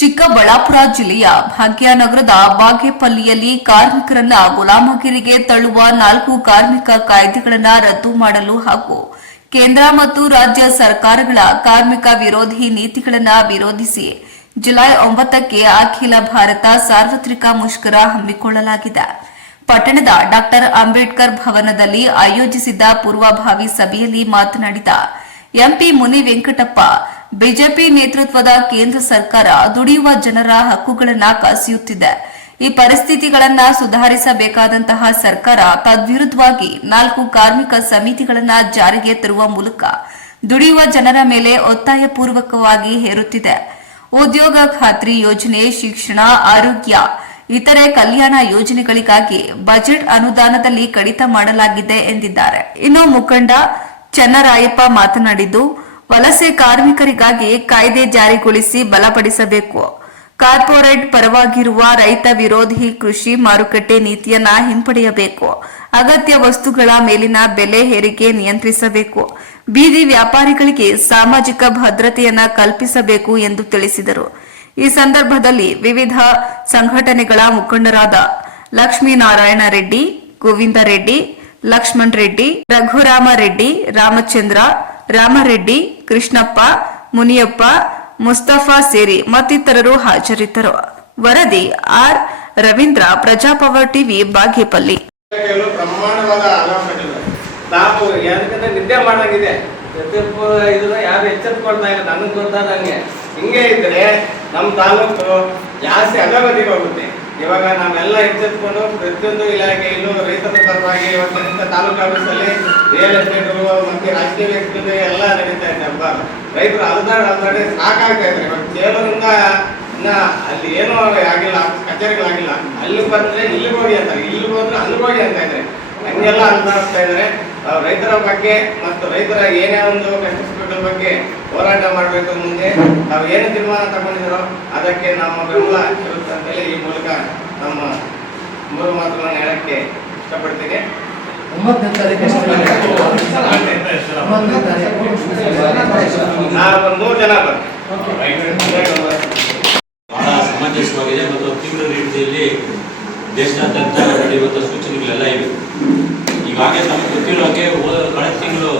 ಚಿಕ್ಕಬಳ್ಳಾಪುರ ಜಿಲ್ಲೆಯ ಭಾಗ್ಯನಗರದ ಬಾಗೇಪಲ್ಲಿಯಲ್ಲಿ ಕಾರ್ಮಿಕರನ್ನ ಗುಲಾಮಗಿರಿಗೆ ತಳ್ಳುವ 4 ಕಾರ್ಮಿಕ ಕಾಯ್ದೆಗಳನ್ನು ರದ್ದು ಮಾಡಲು ಹಾಗೂ ಕೇಂದ್ರ ಮತ್ತು ರಾಜ್ಯ ಸರ್ಕಾರಗಳ ಕಾರ್ಮಿಕ ವಿರೋಧಿ ನೀತಿಗಳನ್ನು ವಿರೋಧಿಸಿ ಜುಲೈ 9ಕ್ಕೆ ಅಖಿಲ ಭಾರತ ಸಾರ್ವತ್ರಿಕ ಮುಷ್ಕರ ಹಮ್ಮಿಕೊಳ್ಳಲಾಗಿದೆ. ಪಟ್ಟಣದ ಡಾ ಅಂಬೇಡ್ಕರ್ ಭವನದಲ್ಲಿ ಆಯೋಜಿಸಿದ್ದ ಪೂರ್ವಭಾವಿ ಸಭೆಯಲ್ಲಿ ಮಾತನಾಡಿದ ಎಂಪಿ ಮುನಿ ವೆಂಕಟಪ್ಪ, ಬಿಜೆಪಿ ನೇತೃತ್ವದ ಕೇಂದ್ರ ಸರ್ಕಾರ ದುಡಿಯುವ ಜನರ ಹಕ್ಕುಗಳನ್ನು ಕಸಿಯುತ್ತಿದೆ. ಈ ಪರಿಸ್ಥಿತಿಗಳನ್ನು ಸುಧಾರಿಸಬೇಕಾದಂತಹ ಸರ್ಕಾರ ತದ್ವಿರುದ್ಧವಾಗಿ 4 ಕಾರ್ಮಿಕ ಸಮಿತಿಗಳನ್ನು ಜಾರಿಗೆ ತರುವ ಮೂಲಕ ದುಡಿಯುವ ಜನರ ಮೇಲೆ ಒತ್ತಾಯಪೂರ್ವಕವಾಗಿ ಹೇರುತ್ತಿದೆ. ಉದ್ಯೋಗ ಖಾತ್ರಿ ಯೋಜನೆ, ಶಿಕ್ಷಣ, ಆರೋಗ್ಯ, ಇತರೆ ಕಲ್ಯಾಣ ಯೋಜನೆಗಳಿಗಾಗಿ ಬಜೆಟ್ ಅನುದಾನದಲ್ಲಿ ಕಡಿತ ಮಾಡಲಾಗಿದೆ ಎಂದಿದ್ದಾರೆ. ಇನ್ನು ಮುಖಂಡ ಚನ್ನರಾಯಪ್ಪ ಮಾತನಾಡಿದ್ದು, ವಲಸೆ ಕಾರ್ಮಿಕರಿಗಾಗಿ ಕಾಯ್ದೆ ಜಾರಿಗೊಳಿಸಿ ಬಲಪಡಿಸಬೇಕು. ಕಾರ್ಪೊರೇಟ್ ಪರವಾಗಿರುವ ರೈತ ವಿರೋಧಿ ಕೃಷಿ ಮಾರುಕಟ್ಟೆ ನೀತಿಯನ್ನ ಹಿಂಪಡೆಯಬೇಕು. ಅಗತ್ಯ ವಸ್ತುಗಳ ಮೇಲಿನ ಬೆಲೆ ಏರಿಕೆ ನಿಯಂತ್ರಿಸಬೇಕು. ಬೀದಿ ವ್ಯಾಪಾರಿಗಳಿಗೆ ಸಾಮಾಜಿಕ ಭದ್ರತೆಯನ್ನ ಕಲ್ಪಿಸಬೇಕು ಎಂದು ತಿಳಿಸಿದರು. ಈ ಸಂದರ್ಭದಲ್ಲಿ ವಿವಿಧ ಸಂಘಟನೆಗಳ ಮುಖಂಡರಾದ ಲಕ್ಷ್ಮೀನಾರಾಯಣ ರೆಡ್ಡಿ, ಗೋವಿಂದ ರೆಡ್ಡಿ, ಲಕ್ಷ್ಮಣ್ ರೆಡ್ಡಿ, ರಘುರಾಮ ರೆಡ್ಡಿ, ರಾಮಚಂದ್ರ, ರಾಮರೆಡ್ಡಿ, ಕೃಷ್ಣಪ್ಪ, ಮುನಿಯಪ್ಪ, ಮುಸ್ತಫಾ ಸೇರಿ ಮತ್ತಿತರರು ಹಾಜರಿದ್ದರು. ವರದಿ ಆರ್ ರವೀಂದ್ರ, ಪ್ರಜಾಪವರ್ ಟಿವಿ, ಬಾಗೇಪಲ್ಲಿ. ಬ್ರಹ್ಮಾಂಡವಾದ ನಾವು ಯಾಕಂದ್ರೆ ನಿದ್ದೆ ಮಾಡಂಗಿದೆ, ಯಾರು ಎಚ್ಚೆತ್ಕೊಳ್ತಾ ಇಲ್ಲ. ನನಗೆ ಗೊತ್ತಾದಂಗೆ ಹಿಂಗೆ ಇದ್ರೆ ನಮ್ಮ ತಾಲೂಕು ಜಾಸ್ತಿ ಅಧೋಗತಿಗೆ ಹೋಗುತ್ತೆ. ಇವಾಗ ನಾವೆಲ್ಲ ಎಚ್ಚೆತ್ಕೊಂಡು ಪ್ರತಿಯೊಂದು ಇಲಾಖೆಯಲ್ಲೂ ರೈತರ ಪರವಾಗಿ ಇವತ್ತಿನ ತಾಲೂಕು ಆಫೀಸಲ್ಲಿ ರಿಯಲ್ ಎಸ್ಟೇಟರು ಮತ್ತೆ ರಾಜಕೀಯ ವ್ಯಕ್ತಿಗಳು ಎಲ್ಲ ನಡೀತಾ ಇದೆ. ಹಬ್ಬ ರೈತರು ಅಲ್ದಾಡಿ ಸಾಕಾಗ್ತಾ ಇದ್ದಾರೆ. ಇವಾಗ ಚೇಲೂರಿಂದ ಇನ್ನ ಅಲ್ಲಿ ಏನೂ ಆಗಿಲ್ಲ, ಕಚೇರಿಗಳಾಗಿಲ್ಲ. ಅಲ್ಲಿ ಬಂದ್ರೆ ಇಲ್ಲಿಗೆ ಹೋಗಿ ಅಂತಾರೆ, ಇಲ್ಲಿಗೆ ಹೋದ್ರೆ ಅಲ್ಲಿಗೆ ಹೋಗಿ ಅಂತ ಇದ್ದಾರೆ. ಹಂಗೆಲ್ಲ ಅಲ್ದಾಡ್ತಾ ಇದ್ದಾರೆ. ರೈತರ ಬಗ್ಗೆ ಮತ್ತು ರೈತರ ಏನೇ ಒಂದು ಕಷ್ಟಗಳ ಬಗ್ಗೆ ಹೋರಾಟ ಮಾಡಬೇಕು. ಮುಂದೆ ನಾವು ಏನು ತೀರ್ಮಾನ ತಗೊಂಡಿದ್ರು ಅದಕ್ಕೆ ನಮ್ಮ ಬೆಂಬಲ ಇರುತ್ತೆ ಅಂತೇಳಿ ಈ ಮೂಲಕ ನಮ್ಮ 3 ಮಾತುಗಳನ್ನು ಹೇಳಕ್ಕೆ ಇಷ್ಟಪಡ್ತೀನಿ. ನಾವು 3 ಜನ ಬಹಳ ಸಮಂಜಸವಾಗಿದೆ ಮತ್ತು ತೀವ್ರ ರೀತಿಯಲ್ಲಿ ದೇಶಾದ್ಯಂತ ನಡೆಯುವಂಥ ಸೂಚನೆಗಳೆಲ್ಲ ಇವೆ. ಈಗಾಗಲೇ ನಮಗೆ ಗೊತ್ತಿರೋ ಹಾಗೆ ಕಳೆದ ತಿಂಗಳು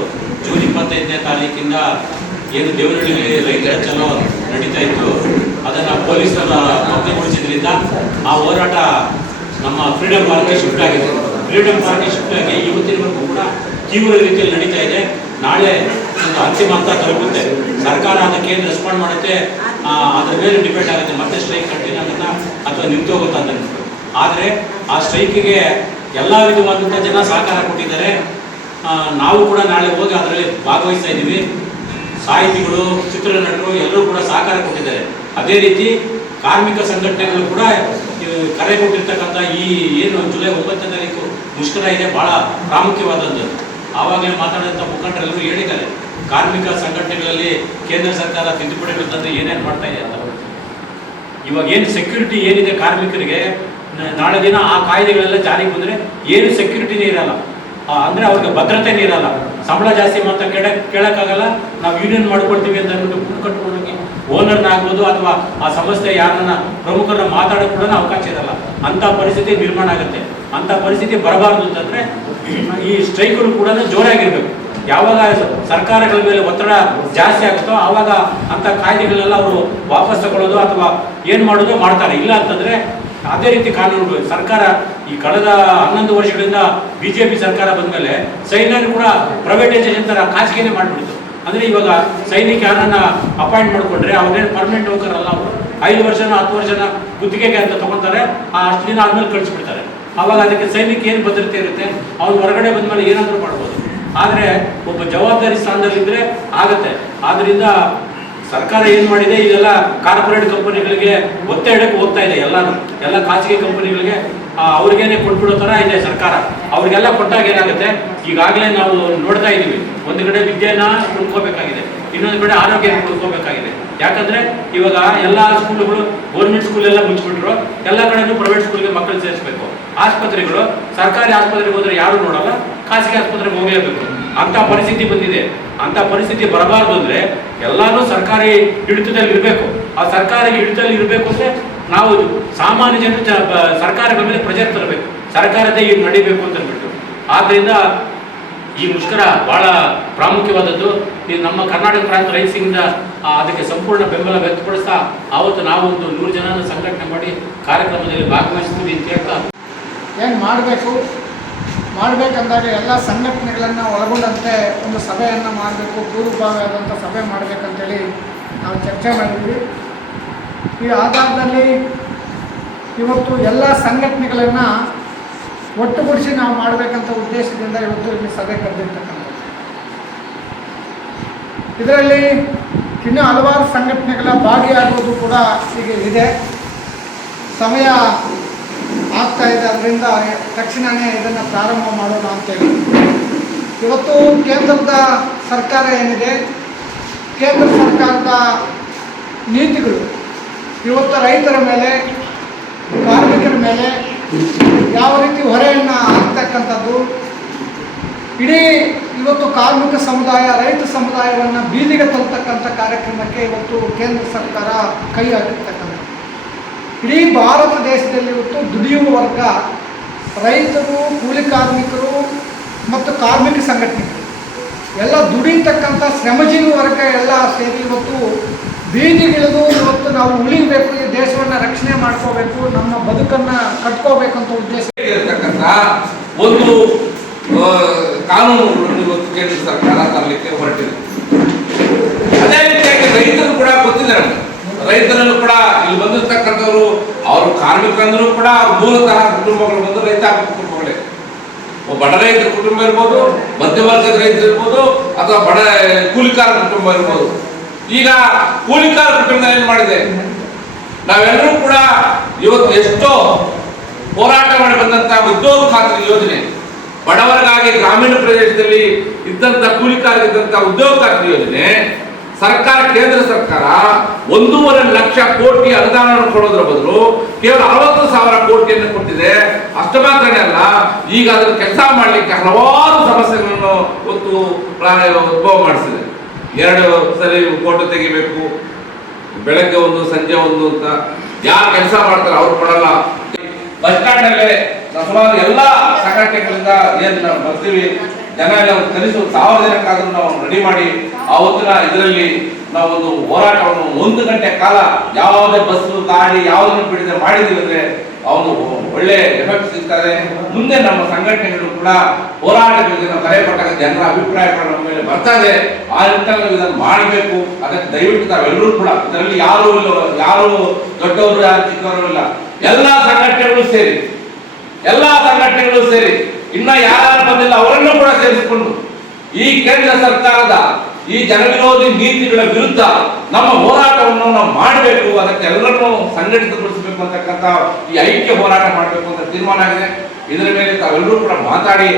ಜೂನ್ 25ನೇ ತಾರೀಕಿಂದ ಏನು ದೇವನಹಳ್ಳಿಯಲ್ಲಿ ರೈತರ ಚಲೋ ನಡೀತಾ ಇತ್ತು, ಅದನ್ನು ಪೊಲೀಸರ ಭದ್ರಗೊಳಿಸಿದ್ರಿಂದ ಆ ಹೋರಾಟ ನಮ್ಮ ಫ್ರೀಡಮ್ ಪಾರ್ಕ್ಗೆ ಶಿಫ್ಟ್ ಆಗಿದೆ. ಫ್ರೀಡಮ್ ಪಾರ್ಕ್ಗೆ ಶಿಫ್ಟ್ ಆಗಿ ಇವತ್ತಿನವರೆಗೂ ಕೂಡ ತೀವ್ರ ರೀತಿಯಲ್ಲಿ ನಡೀತಾ ಇದೆ. ನಾಳೆ ಒಂದು ಅಂತಿಮ ಹಂತ ತಲುಪುತ್ತೆ. ಸರ್ಕಾರ ಅದಕ್ಕೆ ಏನು ರೆಸ್ಪಾಂಡ್ ಮಾಡುತ್ತೆ ಅದರ ಮೇಲೆ ಡಿಪೆಂಡ್ ಆಗುತ್ತೆ. ಮತ್ತೆ ಸ್ಟ್ರೈಕ್ ಕಂಟಿನ್ಯೂ ಆಗುತ್ತಾ ಅಥವಾ ನಿಂತು ಹೋಗುತ್ತಾ ಅಂತ. ಆದರೆ ಆ ಸ್ಟ್ರೈಕಿಗೆ ಎಲ್ಲ ವಿಧವಾದಂಥ ಜನ ಸಹಕಾರ ಕೊಟ್ಟಿದ್ದಾರೆ. ನಾವು ಕೂಡ ನಾಳೆ ಹೋಗಿ ಅದರಲ್ಲಿ ಭಾಗವಹಿಸ್ತಾ ಇದ್ದೀವಿ. ಸಾಹಿತಿಗಳು, ಚಿತ್ರನಟರು ಎಲ್ಲರೂ ಕೂಡ ಸಹಕಾರ ಕೊಟ್ಟಿದ್ದಾರೆ. ಅದೇ ರೀತಿ ಕಾರ್ಮಿಕ ಸಂಘಟನೆಗಳು ಕೂಡ ಕರೆ ಕೊಟ್ಟಿರ್ತಕ್ಕಂಥ ಈ ಏನು ಜುಲೈ 9ನೇ ತಾರೀಕು ಮುಷ್ಕರ ಇದೆ, ಬಹಳ ಪ್ರಾಮುಖ್ಯವಾದದ್ದು. ಆವಾಗಲೇ ಮಾತಾಡಿದಂಥ ಮುಖಂಡರೆಲ್ಲರೂ ಹೇಳಿದ್ದಾರೆ, ಕಾರ್ಮಿಕ ಸಂಘಟನೆಗಳಲ್ಲಿ ಕೇಂದ್ರ ಸರ್ಕಾರ ತಿದ್ದುಪಡಿಗಳು ತಂದು ಏನೇನು ಮಾಡ್ತಾ ಇದೆ ಅಂತ. ಇವಾಗ ಏನು ಸೆಕ್ಯೂರಿಟಿ ಏನಿದೆ ಕಾರ್ಮಿಕರಿಗೆ, ನಾಳೆ ದಿನ ಆ ಕಾಯ್ದೆಗಳೆಲ್ಲ ಜಾರಿಗೆ ಬಂದರೆ ಏನು ಸೆಕ್ಯೂರಿಟಿನೇ ಇರಲ್ಲ. ಅಂದರೆ ಅವ್ರಿಗೆ ಭದ್ರತೆನೇ ಇರಲ್ಲ. ಸಂಬಳ ಜಾಸ್ತಿ ಮಾತ್ರ ಕೇಳೋಕ್ಕಾಗಲ್ಲ. ನಾವು ಯೂನಿಯನ್ ಮಾಡ್ಕೊಳ್ತೀವಿ ಅಂತ ಅಂದ್ಬಿಟ್ಟು ಗುಂಪು ಕಟ್ಕೊಳ್ಳೋಕೆ ಓನರ್ನಾಗ್ಬೋದು ಅಥವಾ ಆ ಸಂಸ್ಥೆ ಯಾರನ್ನ ಪ್ರಮುಖರನ್ನ ಮಾತಾಡೋಕೆ ಕೂಡ ಅವಕಾಶ ಇರಲ್ಲ. ಅಂಥ ಪರಿಸ್ಥಿತಿ ನಿರ್ಮಾಣ ಆಗುತ್ತೆ. ಅಂಥ ಪರಿಸ್ಥಿತಿ ಬರಬಾರ್ದು ಅಂತಂದರೆ ಈ ಸ್ಟ್ರೈಕ್ಗಳು ಕೂಡ ಜೋರಾಗಿರ್ಬೇಕು. ಯಾವಾಗ ಸರ್ಕಾರಗಳ ಮೇಲೆ ಒತ್ತಡ ಜಾಸ್ತಿ ಆಗುತ್ತೋ ಆವಾಗ ಅಂಥ ಕಾಯ್ದೆಗಳೆಲ್ಲ ಅವರು ವಾಪಸ್ ತಗೊಳ್ಳೋದು ಅಥವಾ ಏನು ಮಾಡೋದು ಮಾಡ್ತಾರೆ. ಇಲ್ಲ ಅಂತಂದರೆ ಅದೇ ರೀತಿ ಕಾನೂನುಗಳು ಸರ್ಕಾರ ಈ ಕಳೆದ 11 ವರ್ಷಗಳಿಂದ ಬಿಜೆಪಿ ಸರ್ಕಾರ ಬಂದ ಮೇಲೆ ಸೈನ್ಯರು ಕೂಡ ಪ್ರೈವೇಟೈಸೇಷನ್ ಥರ ಖಾಸಗಿನೇ ಮಾಡಿಬಿಡ್ತು. ಅಂದರೆ ಇವಾಗ ಸೈನಿಕ ಯಾರನ್ನ ಅಪಾಯಿಂಟ್ ಮಾಡಿಕೊಂಡ್ರೆ ಅವ್ರೇನು ಪರ್ಮನೆಂಟ್ ನೌಕರಲ್ಲ. ಅವರು 5 ವರ್ಷನ 10 ವರ್ಷನ ಗುತ್ತಿಗೆಗೆ ಅಂತ ತಗೊಳ್ತಾರೆ. ಅಷ್ಟು ದಿನ ಆದ್ಮೇಲೆ ಕಳಿಸ್ಬಿಡ್ತಾರೆ. ಆವಾಗ ಅದಕ್ಕೆ ಸೈನಿಕ ಏನು ಭದ್ರತೆ ಇರುತ್ತೆ, ಅವ್ನು ಹೊರಗಡೆ ಬಂದಮೇಲೆ ಏನಾದರೂ ಮಾಡ್ಬೋದು. ಆದರೆ ಒಬ್ಬ ಜವಾಬ್ದಾರಿ ಸ್ಥಾನದಲ್ಲಿದ್ದರೆ ಆಗತ್ತೆ. ಆದ್ದರಿಂದ ಸರ್ಕಾರ ಏನು ಮಾಡಿದೆ, ಇದೆಲ್ಲ ಕಾರ್ಪೊರೇಟ್ ಕಂಪನಿಗಳಿಗೆ ಒತ್ತೆ ಇಡಕ್ಕೆ ಹೋಗ್ತಾ ಇದೆ. ಎಲ್ಲ ಖಾಸಗಿ ಕಂಪನಿಗಳಿಗೆ ಅವ್ರಿಗೇನೆ ಕೊಟ್ಬಿಡೋ ಥರ ಇದೆ ಸರ್ಕಾರ. ಅವ್ರಿಗೆಲ್ಲ ಕೊಟ್ಟಾಗ ಏನಾಗುತ್ತೆ, ಈಗಾಗಲೇ ನಾವು ನೋಡ್ತಾ ಇದ್ದೀವಿ. ಒಂದು ಕಡೆ ವಿದ್ಯೆನ ಕೊಂಡ್ಕೋಬೇಕಾಗಿದೆ, ಇನ್ನೊಂದು ಕಡೆ ಆರೋಗ್ಯ ಕೊಂಡ್ಕೋಬೇಕಾಗಿದೆ. ಯಾಕಂದರೆ ಇವಾಗ ಎಲ್ಲ ಸ್ಕೂಲುಗಳು ಗೌರ್ಮೆಂಟ್ ಸ್ಕೂಲೆಲ್ಲ ಮುಚ್ಚಿಬಿಟ್ರು. ಎಲ್ಲ ಕಡೆನೂ ಪ್ರೈವೇಟ್ ಸ್ಕೂಲ್ಗೆ ಮಕ್ಕಳು ಸೇರಿಸಬೇಕು. ಆಸ್ಪತ್ರೆಗಳು ಸರ್ಕಾರಿ ಆಸ್ಪತ್ರೆಗೆ ಹೋದರೆ ಯಾರು ನೋಡಲ್ಲ, ಖಾಸಗಿ ಆಸ್ಪತ್ರೆಗೆ ಹೋಗಲೇಬೇಕು. ಅಂತ ಪರಿಸ್ಥಿತಿ ಬಂದಿದೆ. ಅಂತ ಪರಿಸ್ಥಿತಿ ಬರಬಾರ್ದು ಅಂದರೆ ಎಲ್ಲಾನು ಸರ್ಕಾರಿ ಹಿಡಿತದಲ್ಲಿ ಇರಬೇಕು. ಆ ಸರ್ಕಾರಿ ಹಿಡಿತದಲ್ಲಿ ಇರಬೇಕು ಅಂದರೆ ನಾವು ಸಾಮಾನ್ಯ ಜನರು ಸರ್ಕಾರದ ಮೇಲೆ ಪ್ರೆಜರ್ ತರಬೇಕು, ಸರ್ಕಾರದೇ ಈಗ ನಡಿಬೇಕು ಅಂತ ಅಂದ್ಬಿಟ್ಟು. ಆದ್ದರಿಂದ ಈ ಮುಷ್ಕರ ಬಹಳ ಪ್ರಾಮುಖ್ಯವಾದದ್ದು. ಈ ನಮ್ಮ ಕರ್ನಾಟಕ ಪ್ರಾಂತ ರೈತ ಸಂಘದಿಂದ ಅದಕ್ಕೆ ಸಂಪೂರ್ಣ ಬೆಂಬಲ ವ್ಯಕ್ತಪಡಿಸ್ತಾ ಆವತ್ತು ನಾವು ಒಂದು 100 ಜನನ ಸಂಘಟನೆ ಮಾಡಿ ಕಾರ್ಯಕ್ರಮದಲ್ಲಿ ಭಾಗವಹಿಸ್ತೀವಿ ಅಂತ ಹೇಳ್ತಾ ಏನು ಮಾಡಬೇಕಂದಾಗ ಎಲ್ಲ ಸಂಘಟನೆಗಳನ್ನು ಒಳಗೊಂಡಂತೆ ಒಂದು ಸಭೆಯನ್ನು ಮಾಡಬೇಕು, ಪೂರ್ವಭಾವಿಯಾದಂಥ ಸಭೆ ಮಾಡಬೇಕಂತೇಳಿ ನಾವು ಚರ್ಚೆ ಮಾಡಿದ್ವಿ. ಈ ಆಧಾರದಲ್ಲಿ ಇವತ್ತು ಎಲ್ಲ ಸಂಘಟನೆಗಳನ್ನು ಒಟ್ಟುಗೂಡಿಸಿ ನಾವು ಮಾಡಬೇಕಂತ ಉದ್ದೇಶದಿಂದ ಇವತ್ತು ಇಲ್ಲಿ ಸಭೆ ಕರೆದಿರ್ತಕ್ಕಂಥದ್ದು. ಇದರಲ್ಲಿ ಇನ್ನೂ ಹಲವಾರು ಸಂಘಟನೆಗಳ ಭಾಗಿಯಾಗುವುದು ಕೂಡ ಈಗ ಇದೆ. ಸಮಯ ಆಗ್ತಾ ಇದೆ, ಅದರಿಂದ ತಕ್ಷಣವೇ ಇದನ್ನು ಪ್ರಾರಂಭ ಮಾಡೋಣ ಅಂತೇಳಿ ಇವತ್ತು ಕೇಂದ್ರದ ಸರ್ಕಾರ ಏನಿದೆ, ಕೇಂದ್ರ ಸರ್ಕಾರದ ನೀತಿಗಳು ಇವತ್ತು ರೈತರ ಮೇಲೆ, ಕಾರ್ಮಿಕರ ಮೇಲೆ ಯಾವ ರೀತಿ ಹೊರೆಯನ್ನು ಹಾಕ್ತಕ್ಕಂಥದ್ದು, ಇಡೀ ಇವತ್ತು ಕಾರ್ಮಿಕ ಸಮುದಾಯ, ರೈತ ಸಮುದಾಯವನ್ನು ಬೀದಿಗೆ ತರ್ತಕ್ಕಂಥ ಕಾರ್ಯಕ್ರಮಕ್ಕೆ ಇವತ್ತು ಕೇಂದ್ರ ಸರ್ಕಾರ ಕೈ ಹಾಕಿರ್ತಕ್ಕಂಥದ್ದು. ಇಡೀ ಭಾರತ ದೇಶದಲ್ಲಿ ಇವತ್ತು ದುಡಿಯುವ ವರ್ಗ, ರೈತರು, ಕೂಲಿ ಕಾರ್ಮಿಕರು ಮತ್ತು ಕಾರ್ಮಿಕ ಸಂಘಟನೆಗಳು ಎಲ್ಲ ದುಡಿತಕ್ಕಂಥ ಶ್ರಮಜೀವಿ ವರ್ಗ ಎಲ್ಲ ಸೇರಿ ಇವತ್ತು ಬೀದಿಗಿಳಿದು ಇವತ್ತು ನಾವು ಉಳಿಬೇಕು, ಈ ದೇಶವನ್ನು ರಕ್ಷಣೆ ಮಾಡ್ಕೋಬೇಕು, ನಮ್ಮ ಬದುಕನ್ನು ಕಟ್ಕೋಬೇಕಂತ ಉದ್ದೇಶ ಇರತಕ್ಕಂಥ ಒಂದು ಕಾನೂನುಗಳನ್ನು ಇವತ್ತು ಕೇಂದ್ರ ಸರ್ಕಾರ ತರಲಿಕ್ಕೆ ಹೊರಟಿದೆ. ಅದೇ ರೀತಿಯಾಗಿ ರೈತರು ಕೂಡ ಗೊತ್ತಿದೆ ನಮ್ಗೆ. ರೈತರಲ್ಲೂ ಕೂಡ ಇಲ್ಲಿ ಬಂದಿರ್ತಕ್ಕಂಥವ್ರು ಅವರು ಕಾರ್ಮಿಕರಂದ್ರೂ ಕೂಡ ಅವ್ರ ಮೂಲತಃ ಕುಟುಂಬಗಳು ಬಂದು ರೈತ ಕುಟುಂಬಗಳೇ. ಬಡ ರೈತರ ಕುಟುಂಬ ಇರ್ಬೋದು, ಮಧ್ಯವರ್ಗದ ರೈತರು ಇರ್ಬೋದು, ಅಥವಾ ಬಡ ಕೂಲಿಕಾರ ಕುಟುಂಬ ಇರ್ಬೋದು. ಈಗ ಕೂಲಿಕಾರ ಕುಟುಂಬ ಏನ್ ಮಾಡಿದೆ, ನಾವೆಲ್ಲರೂ ಕೂಡ ಇವತ್ತು ಎಷ್ಟೋ ಹೋರಾಟ ಮಾಡಿ ಬಂದಂತಹ ಉದ್ಯೋಗ ಖಾತ್ರಿ ಯೋಜನೆ, ಬಡವರಿಗಾಗಿ ಗ್ರಾಮೀಣ ಪ್ರದೇಶದಲ್ಲಿ ಇದ್ದಂತ ಕೂಲಿಕಾರರಿದ್ದಂತ ಉದ್ಯೋಗ ಖಾತ್ರಿ ಯೋಜನೆ ಸರ್ಕಾರ, ಕೇಂದ್ರ ಸರ್ಕಾರ 1.5 ಲಕ್ಷ ಕೋಟಿ ಅನುದಾನವನ್ನು ಕೊಡೋದ್ರ ಬದಲು ಕೇವಲ 60,000 ಕೋಟಿಯನ್ನು ಕೊಟ್ಟಿದೆ. ಅಷ್ಟು ಮಾತ್ರನೇ ಅಲ್ಲ, ಈಗ ಅದನ್ನು ಕೆಲಸ ಮಾಡಲಿಕ್ಕೆ ಹಲವಾರು ಸಮಸ್ಯೆಗಳನ್ನು ಇವತ್ತು ಉದ್ಭವ ಮಾಡಿಸಿದೆ. 2 ಸರಿ ಫೋಟೋ ತೆಗಿಬೇಕು, ಬೆಳಗ್ಗೆ ಒಂದು ಸಂಜೆ ಒಂದು ಅಂತ ಯಾರು ಕೆಲಸ ಮಾಡ್ತಾರೆ ಅವ್ರು ಕೊಡಲ್ಲ. ಬಸ್ ಸ್ಟ್ಯಾಂಡ್ ಅಲ್ಲೇ ಸುಮಾರು ಎಲ್ಲ ಸಂಘಟನೆಗಳಿಂದ ಏನ್ ನಾವು ಬರ್ತೀವಿ, ಜನ ಎಲ್ಲ ಕನಿಷ್ಠ 1000 ಜನಕ್ಕಾದ್ರೂ ನಾವು ರೆಡಿ ಮಾಡಿ ಆವತ್ತಿನ ಇದರಲ್ಲಿ ನಾವು ಒಂದು ಹೋರಾಟವನ್ನು 1 ಗಂಟೆ ಕಾಲ ಯಾವುದೇ ಬಸ್ಸು ಗಾಡಿ ಯಾವುದನ್ನು ಬಿಡದೆ ಮಾಡಿದೀವಿ ಅಂದ್ರೆ ಅವನು ಒಳ್ಳೆ ಎಫೆಕ್ಟ್ ಸಿಗ್ತಾರೆ. ಮುಂದೆ ನಮ್ಮ ಸಂಘಟನೆಗಳು ಕೂಡ ಹೋರಾಟಗಳಿಗೆ ನಾವು ಕರೆ ಕೊಟ್ಟಾಗ ಜನರ ಅಭಿಪ್ರಾಯಗಳು ನಮ್ಮ ಮೇಲೆ ಬರ್ತದೆ. ಆ ನಿಟ್ಟಿನಲ್ಲಿ ಇದನ್ನು ಮಾಡಬೇಕು. ಅದಕ್ಕೆ ದಯವಿಟ್ಟು ತಾವೆಲ್ಲರೂ ಕೂಡ ಇದರಲ್ಲಿ ಯಾರು ದೊಡ್ಡವರು ಯಾರು ಚಿಕ್ಕವರು ಇಲ್ಲ, ಎಲ್ಲಾ ಸಂಘಟನೆಗಳು ಸೇರಿ ಇನ್ನ ಯಾರು ಬಂದಿಲ್ಲ ಅವರನ್ನು ಕೂಡ ಸೇರಿಸಿಕೊಂಡು ಈ ಕೇಂದ್ರ ಸರ್ಕಾರದ ಈ ಜನವಿರೋಧಿ ನೀತಿಗಳ ವಿರುದ್ಧ ನಮ್ಮ ಹೋರಾಟವನ್ನು ನಾವು ಮಾಡಬೇಕು. ಅದಕ್ಕೆ ಎಲ್ಲರನ್ನೂ ಸಂಘಟಿತಗೊಳಿಸಬೇಕು ಅಂತಕ್ಕಂಥ ಈ ಐಕ್ಯ ಹೋರಾಟ ಮಾಡಬೇಕು ಅಂತ ತೀರ್ಮಾನ ಆಗಿದೆ. ಇದರ ಮೇಲೆ ತಾವೆಲ್ಲರೂ ಕೂಡ ಮಾತಾಡಿ